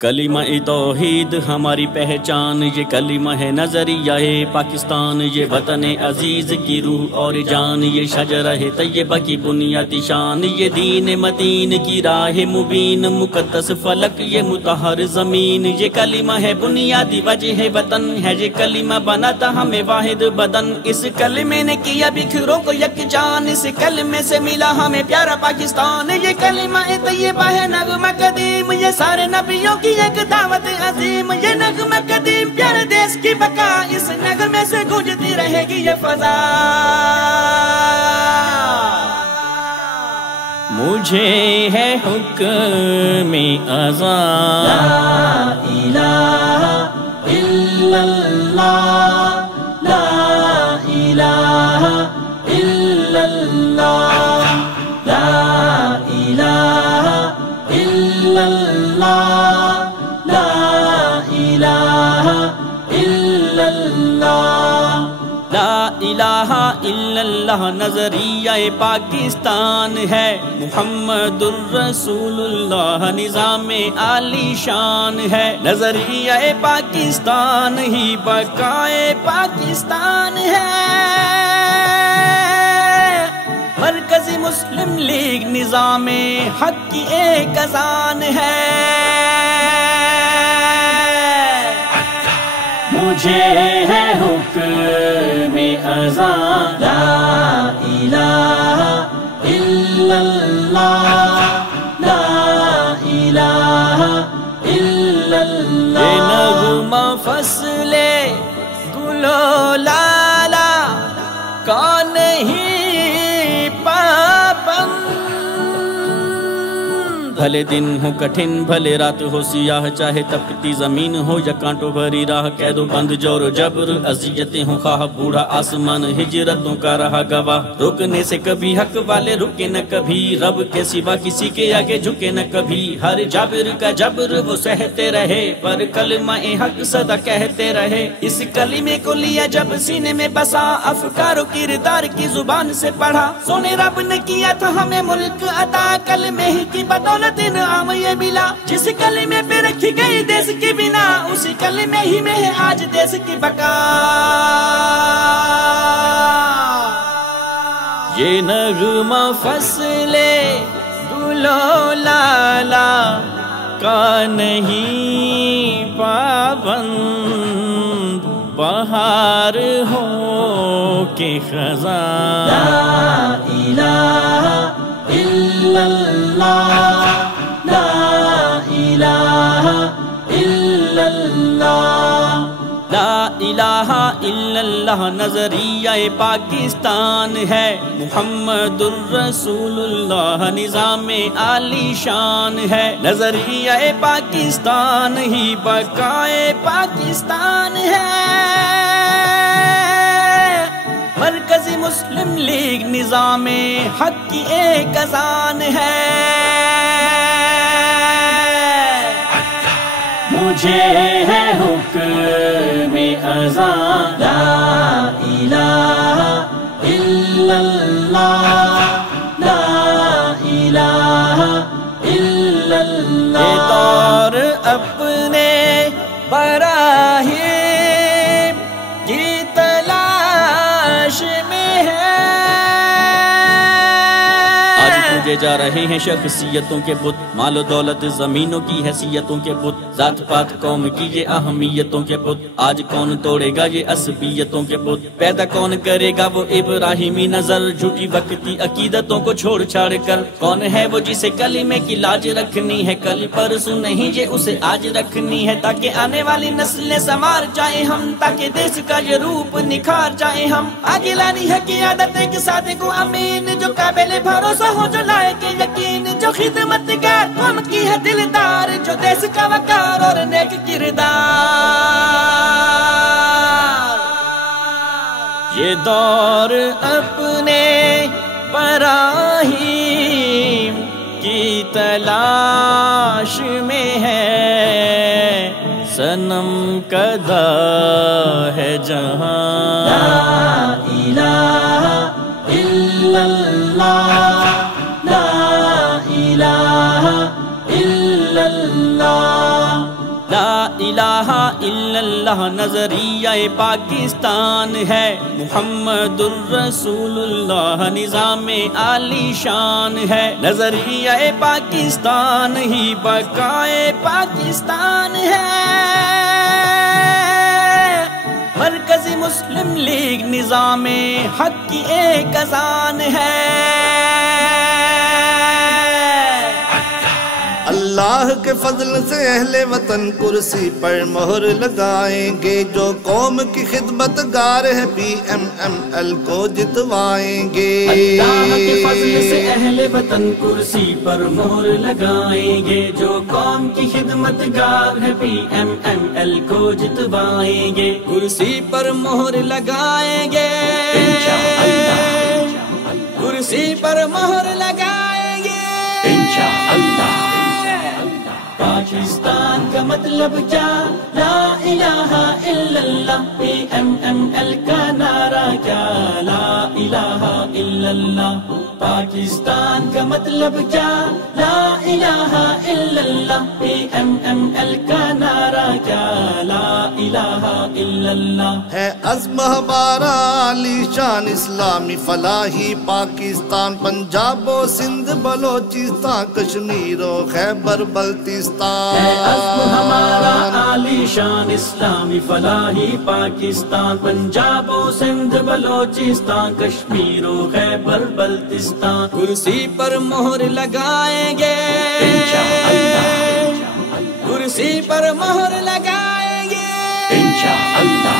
کلمہ توحید ہماری پہچان، یہ کلمہ ہے نظریہ پاکستان، یہ وطن عزیز کی روح اور جان، یہ شجرہ طیبہ کی بنیادی شان، یہ دین متین کی راہ مبین، مقدس فلک یہ مطہر زمین، یہ کلمہ ہے بنیادی وجہ وطن، ہے یہ کلمہ بناتا ہمیں واحد بدن، اس کلمے نے کیا بکھروں کو یکجان، اس کلمے سے ملا ہمیں پیارا پاکستان، یہ کلمہ طیبہ ہے نغمہ قدیم، یہ سارے نبیوں کی ایک دعوت عظیم، یہ نغمہ قدیم پیارے دیش کی بقا، اس نغمے سے گونجتی رہے گی یہ فضا۔ مجھے ہے حکم اذان، لا الہ الا اللہ، لا الہ الا اللہ، لا الہ الا اللہ، لا الہ الا اللہ نظریہ پاکستان ہے، محمد الرسول اللہ نظام عالی شان ہے، نظریہ پاکستان ہی بقائے پاکستان ہے، مرکزی مسلم لیگ نظام حق کی ایک اذان ہے۔ مجھے ہے حکم اذان، لا الہ الا اللہ، لا الہ الا اللہ، یہ نغمہ فصل گل و لالا کون نہیں پابند، بھلے دن ہو کٹھن بھلے رات ہو سیاہ، چاہے تپتی زمین ہو یا کانٹوں بھری راہ، قید و بند جور و جبر اذیتیں ہوں خواہ، بوڑھا آسمان ہجرتوں کا رہا گواہ، رکنے سے کبھی حق والے رکے نہ کبھی، رب کے سوا کسی کے آگے جھکے نہ کبھی، ہر جابر کا جبر وہ سہتے رہے، پر کلمہ حق صدا کہتے رہے، اس کلمے کو لیا جب سینے میں بسا، افکار و کردار کی زبان سے پڑھا، سونے رب نے کیا تھا ہمیں ملک عطا، کلمے ہی کی بدولت انعام یہ ملا، جس کلمے پہ رکھی گئی دیس کی بنا، اسی کلمے ہی میں ہے آج دیس کی بقا۔ یہ نغمہ فصل گل و لالا کا نہیں پابند، بہار ہو کے خزاں، لا الہ الا اللہ، لا الہ الا اللہ، لا الہ الا اللہ نظریہ پاکستان ہے، محمد الرسول اللہ نظام عالی شان ہے، نظریہ پاکستان ہی بقائے پاکستان ہے، مرکزی مسلم لیگ نظام حق کی ایک اذان ہے۔ مجھے ہے حکم اذان، لا الہ الا اللہ، لا الہ الا اللہ، یہ دور اپنے براہیم کی تلاش میں ہے، پوجے جا رہے ہیں شخصیتوں کے بت، مال و دولت زمینوں کی حیثیتوں کے بت، ذات پات قوم کی یہ اہمیتوں کے بت، آج کون توڑے گا یہ عصبیتوں کے بت، پیدا کون کرے گا وہ ابراہیمی نظر، جھوٹی وقتی عقیدتوں کو چھوڑ چھاڑ کر، کون ہے وہ جسے کلمے کی لاج رکھنی ہے، کل پرسوں نہیں یہ اسے آج رکھنی ہے، تاکہ آنے والی نسلیں سنوار جائیں ہم، تاکہ دیش کا یہ روپ نکھار جائیں ہم، آگے لانی ہے قیادت ایک صادق و امین، جو قابل بھروسہ ہو، جو لائے کہ یقین، جو خدمت گار قوم کی ہے دلدار، جو دیس کا وقار اور نیک کردار۔ یہ دور اپنے براہیم کی تلاش میں ہے، صنم کدہ ہے جہاں، لا الہ الا اللہ، لا الہ الا اللہ۔ لا الہ الا اللہ نظریہ پاکستان ہے، محمد الرسول اللہ نظام عالی شان ہے، نظریہ پاکستان ہی بقائے پاکستان ہے، مرکزی مسلم لیگ نظام حق کی ایک اذان ہے۔ اللہ کے فضل سے اہل وطن کرسی پر مہر لگائیں گے، جو قوم کی خدمت گار ہے پی ایم ایم ایل کو جتوائیں گے۔ اللہ کے فضل سے اہل وطن کرسی پر مہر لگائیں گے، جو قوم کی خدمت گار ہے پی ایم ایم ایل کو جتوائیں گے، کرسی پر مہر لگائیں گے، کرسی پر مہر لگائیں گے انشاءاللہ۔ پاکستان کا مطلب کیا؟ لا الہ الا اللہ، پی ایم ایم ایل کا نعرہ کیا؟ لا الہ الا اللہ۔ پاکستان کا مطلب کیا؟ لا الہ الا اللہ، پی ایم ایم ایل کا نعرہ کیا؟ لا الہ الا اللہ۔ ہے عزم ہمارا عالی شان اسلامی فلاحی پاکستان، پنجاب و سندھ بلوچستان کشمیر و خیبر بلتستان، ہے عزم ہمارا عالی شان اسلامی فلاحی پاکستان، پنجاب و سندھ بلوچستان کشمیر و خیبر بلتستان، کرسی پر مہر لگائیں گے کرسی پر مہر لگائیں گے انشاءاللہ۔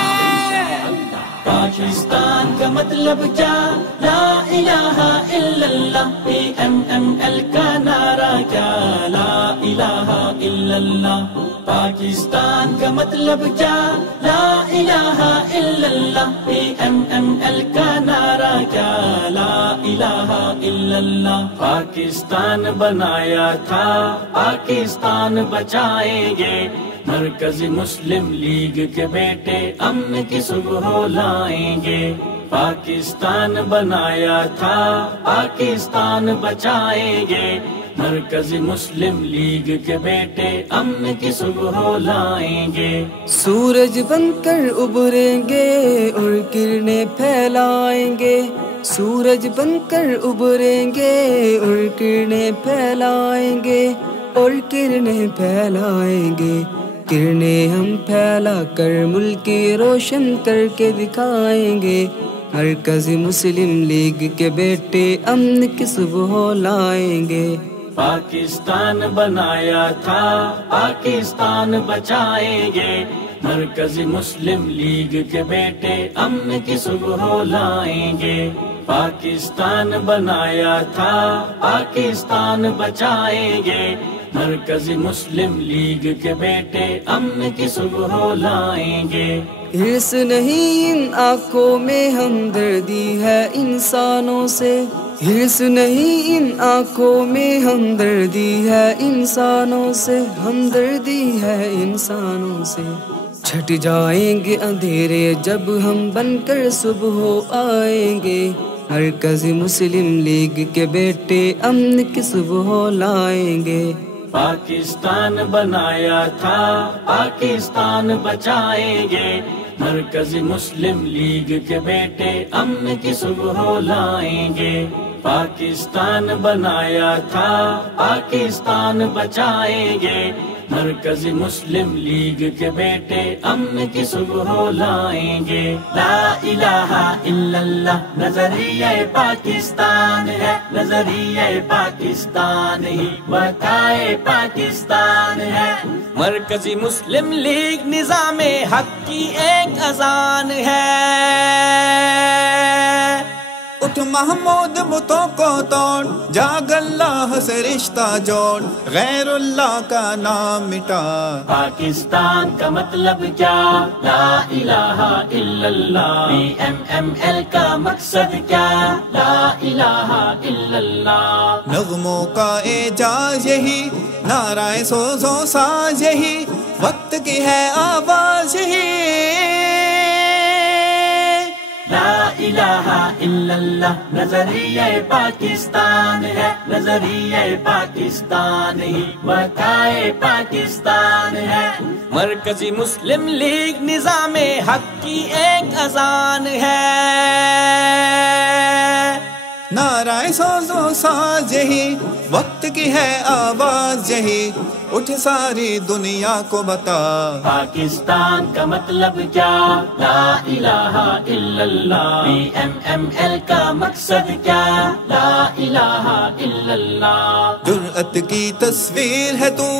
پاکستان کا مطلب کیا؟ لا الہ الا اللہ، پی ایم ایم ایل کا نعرہ کیا؟ لا الہ الا اللہ۔ پاکستان کا مطلب کیا؟ لا الہ الا اللہ، پی ایم ایم ایل کا نعرہ کیا؟ لا الہ الا اللہ۔ پاکستان بنایا تھا پاکستان بچائیں گے، مرکزی مسلم لیگ کے بیٹے امن کی صبح لائیں گے، پاکستان بنایا تھا پاکستان بچائیں گے، مرکزی مسلم لیگ کے بیٹے امن کی صبح لائیں گے، سورج بن کر ابھریں گے اور کرنیں پھیلائیں گے، سورج بن کر ابھریں گے اور کرنیں پھیلائیں گے، اور کرنیں پھیلائیں گے، کرنیں ہم پھیلا کر ملک روشن کر کے دکھائیں گے، مرکزی مسلم لیگ کے بیٹے امن کی صبح لائیں گے، پاکستان بنایا تھا پاکستان بچائیں گے، مرکزی مسلم لیگ کے بیٹے امن کی صبح لائیں گے، پاکستان بنایا تھا پاکستان بچائیں گے، مرکزی مسلم لیگ کے بیٹے امن کی صبح لائیں گے، ہرس نہیں ان آنکھوں میں ہمدردی ہے انسانوں سے، ہرس نہیں ان آنکھوں میں ہمدردی ہے انسانوں سے، ہمدردی ہے انسانوں سے، چھٹ جائیں گے اندھیرے جب ہم بن کر صبح آئیں گے، مرکزی مسلم لیگ کے بیٹے امن کی صبح لائیں گے، پاکستان بنایا تھا پاکستان بچائیں گے، مرکزی مسلم لیگ کے بیٹے امن کی صبح لائیں گے، پاکستان بنایا تھا پاکستان بچائیں گے، مرکزی مسلم لیگ کے بیٹے امن کی صبح لائیں گے، لا الہ الا اللہ نظریہ پاکستان ہے، نظریہ پاکستان ہی بقائے پاکستان ہے، مرکزی مسلم لیگ نظام حق کی ایک اذان ہے، اٹھ محمود بتوں کو توڑ، جاگ اللہ سے رشتہ جوڑ، غیر اللہ کا نام مٹا، پاکستان کا مطلب کیا؟ لا الہ الا اللہ، پی ایم ایم ایل کا مقصد کیا؟ لا الہ الا اللہ، نغموں کا اعجاز یہی، نعرہ سوز و ساز یہی، وقت کی ہے آواز یہی، لا الہ الا اللہ نظریہ پاکستان ہے، نظریہ پاکستان ہی وقائے پاکستان ہے۔ مرکزی مسلم لیگ نظام حق کی ایک اذان ہے، نعرہ ساز و ساز یہی، وقت کی ہے آواز یہی، اٹھ ساری دنیا کو بتا پاکستان کا مطلب کیا، لا الہ الا اللہ، PMML کا مقصد کیا، لا الہ الا اللہ۔ جرأت کی تصویر ہے تو،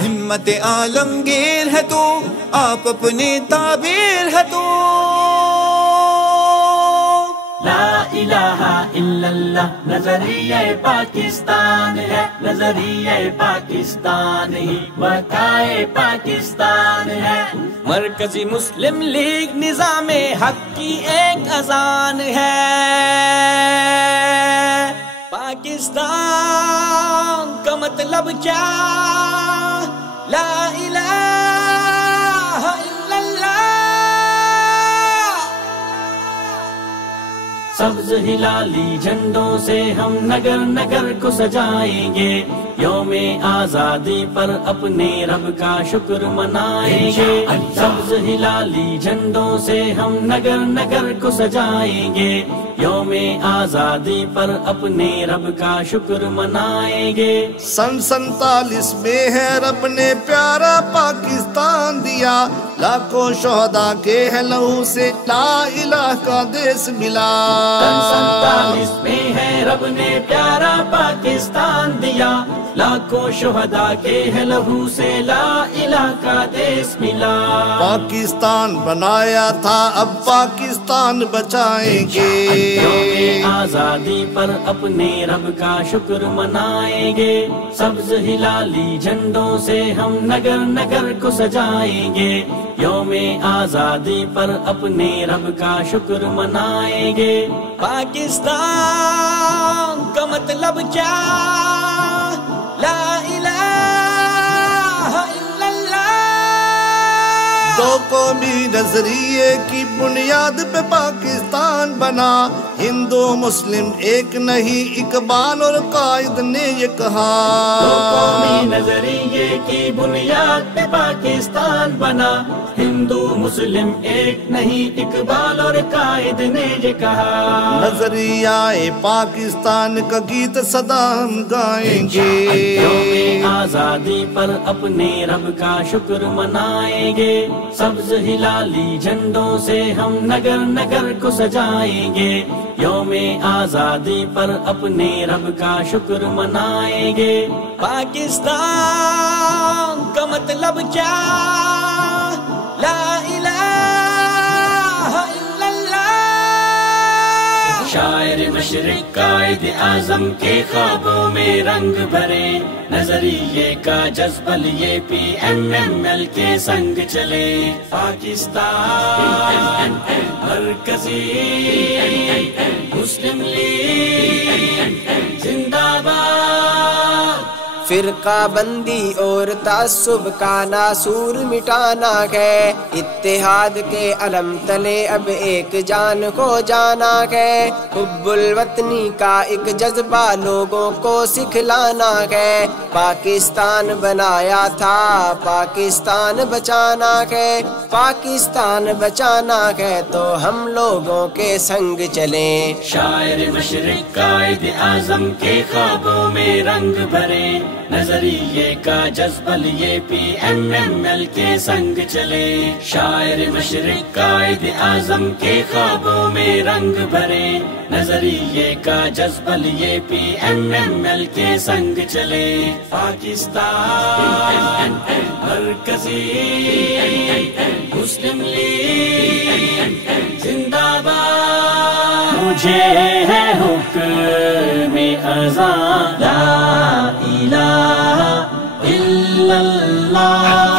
ہمت عالمگیر ہے تو، آپ اپنی تعبیر ہے تو، لا الہ الا اللہ نظریہ پاکستان ہے، نظریہ پاکستان ہی وقائے پاکستان ہے۔ مرکزی مسلم لیگ نظام حق کی ایک اذان ہے، پاکستان کا مطلب کیا، لا الہ الا اللہ۔ سبز ہلالی جھنڈوں سے ہم نگر نگر کو سجائیں گے، یوم آزادی پر اپنے رب کا شکر منائیں گے۔ سبز ہلالی جھنڈوں سے ہم نگر نگر کو سجائیں گے، یوم آزادی پر اپنے رب کا شکر منائیں گے۔ سن 47 میں ہے رب نے پیارا پاکستان دیا، لاکھوں شہداء کے ہے لہو سے لا الہ کا دیس ملا۔ سن 47 میں ہے رب نے پیارا پاکستان دیا، لاکھوں شہداء کے ہے لہو سے لا الہ کا دیس ملا۔ پاکستان بنایا تھا اب پاکستان بچائیں گے، یوم آزادی پر اپنے رب کا شکر منائیں گے۔ سبز ہلالی جھنڈوں سے ہم نگر نگر کو سجائیں گے، یوم آزادی پر اپنے رب کا شکر منائیں گے۔ پاکستان کا مطلب کیا، لا الہ الا اللہ۔ دو قومی نظریے کی بنیاد پہ پاکستان بنا، ہندو مسلم ایک نہیں اقبال اور قائد نے یہ کہا۔ دو قومی نظریے کی بنیاد پہ پاکستان بنا، ہندو مسلم ایک نہیں اقبال اور قائد نے یہ کہا۔ نظریہ پاکستان کا گیت سدا ہم گائیں گے، یوم آزادی پر اپنے رب کا شکر منائیں گے۔ سبز ہلالی جھنڈوں سے ہم نگر نگر کو سجائیں گے، یوم آزادی پر اپنے رب کا شکر منائیں گے۔ پاکستان کا مطلب کیا، لا الہ الا اللہ۔ شاعر مشرق قائد اعظم کے خوابوں میں رنگ بھرے، نظریے کا جذبہ لیے PMML کے سنگ چلے۔ پاکستان مرکزی مسلم لیگ زندہ باد۔ فرقہ بندی اور تعصب کا ناسور مٹانا ہے، اتحاد کے علم تلے اب ایک جان کو جانا ہے، حب الوطنی کا ایک جذبہ لوگوں کو سکھلانا ہے۔ پاکستان بنایا تھا پاکستان بچانا ہے، پاکستان بچانا ہے تو ہم لوگوں کے سنگ چلیں۔ شاعر مشرق قائد اعظم کے خوابوں میں رنگ بھرے، نظریے کا جذبہ لیے PMML کے سنگ چلے۔ شاعر مشرق قائد اعظم کے خوابوں میں رنگ بھرے، نظریے کا جذبہ لیے PMML کے سنگ چلے۔ پاکستان مرکزی مسلم لیگ زندہ باد۔ مجھے ہے حکم اذان، لا الہ الا اللہ۔